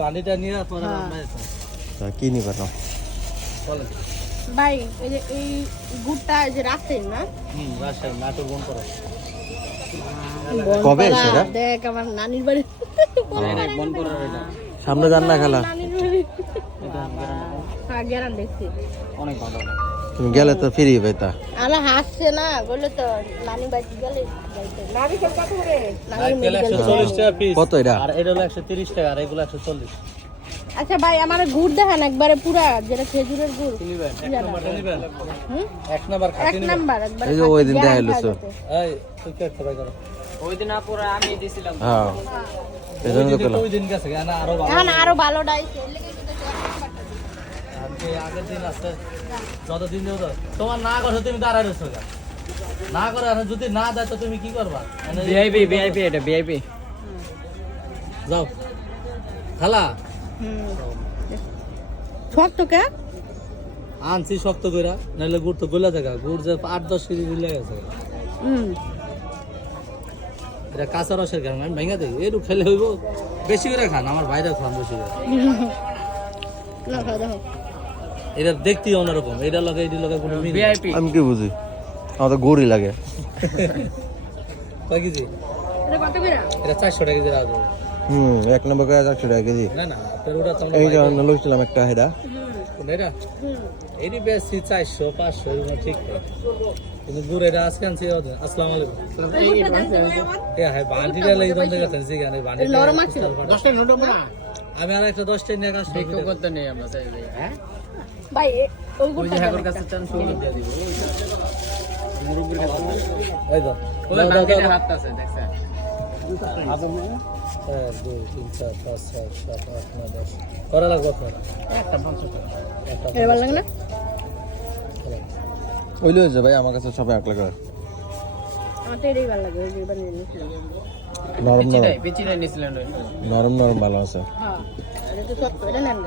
বালিটা নিয়ে পরে কি নিবা না ভাই এই যে এই গুড়টা যে রাখছেন না রাজশাহী নাটোর বন করা কবে সেটা দেখ আমার নানির বাড়ি বন করার এটা সামনে যান না খেলা নানির বাড়ি হ্যাঁ গেরান দেখছি অনেক ভালো তুমি গেলে তো ফিরি পাইতা আলা হাসছে না বললে তো নানি বাড়ি গেলে নানি কত করে নানি তেল 140 টাকা পিস কত এটা আর এটা হলো 130 টাকা আর এগুলো 140 আচ্ছা ভাই আমার গুড় দেখান একবারে পুরা যেটা খেজুরের গুড় নিবেন হুম এক নাম্বার এক খাটি নিবেন নাম্বার একবার এই যে ওই দিন দেখাইলো তো এই তুই কে সবাই করো ওই দিন আপুরা আমি দিছিলাম হ্যাঁ এই জন্য তো পেলাম ওই দিন গেছে না আরো ভালো এখন আরো ভালো ডাইছে আজকে আগের দিন আছে যতদিন দেব তোমার না করো তুমি দাঁড়ায় রইছো না করে আর যদি না দেয় তো তুমি কি করবা ভিআইপি এটা ভিআইপি যাও খালা সব তো কে আনছি শক্ত কইরা নাহলে গুড় তো গলা জায়গা গুড় যে 8-10 কেজি গলে গেছে এটা কাঁচা রসের কারণে আমি ভেঙে দিই একটু খেলে হইব বেশি করে খান আমার ভাইরা খান বেশি করে না খাও দেখো এটা দেখতেই অন্যরকম এটা লগে এটি লগে কোনো মিল ভিআইপি আমি কি বুঝি আমার তো গড়ি লাগে কয় কেজি এটা কত করে এটা 400 টাকা কেজি রাখবো এক নম্বর করে 100 টাকা কেজি না না আপনার ওটা তো এই যে আমরা লইছিলাম একটা হেডা এটা এটি বেশি 400-500 এরকম ঠিক কিন্তু গুড় এটা আজকে আনছি আসসালামু আলাইকুম হ্যাঁ বান্ডিটা লাগি দন্দে গেছেন সেখানে বান্ডিটা নরম আছে 10টা নোট আমরা আমি আর একটা 10 টা নিয়ে কাজ বিক্রি করতে নেই আমরা চাই হ্যাঁ ভাই ওই ওই গুড়টা যে হাগর কাছে চান শুনে দিয়ে দিব মুরব্বির কাছে এই তো ওই বাকিটা হাত আছে দেখছেন 1 2 3 4 5 6 7 8 9 10 করা লাগবে আপনার একটা 50 টাকা একটা এর ভালো লাগে না ওই লইছে ভাই আমার কাছে সবাই 1 টাকা আমার তো এটাই ভালো লাগে ওই যে বানিয়ে নিয়েছিলাম নরম নরম পিচিটাই নিছিলেন নরম নরম ভালো আছে হ্যাঁ এটা তো সব এটা নেন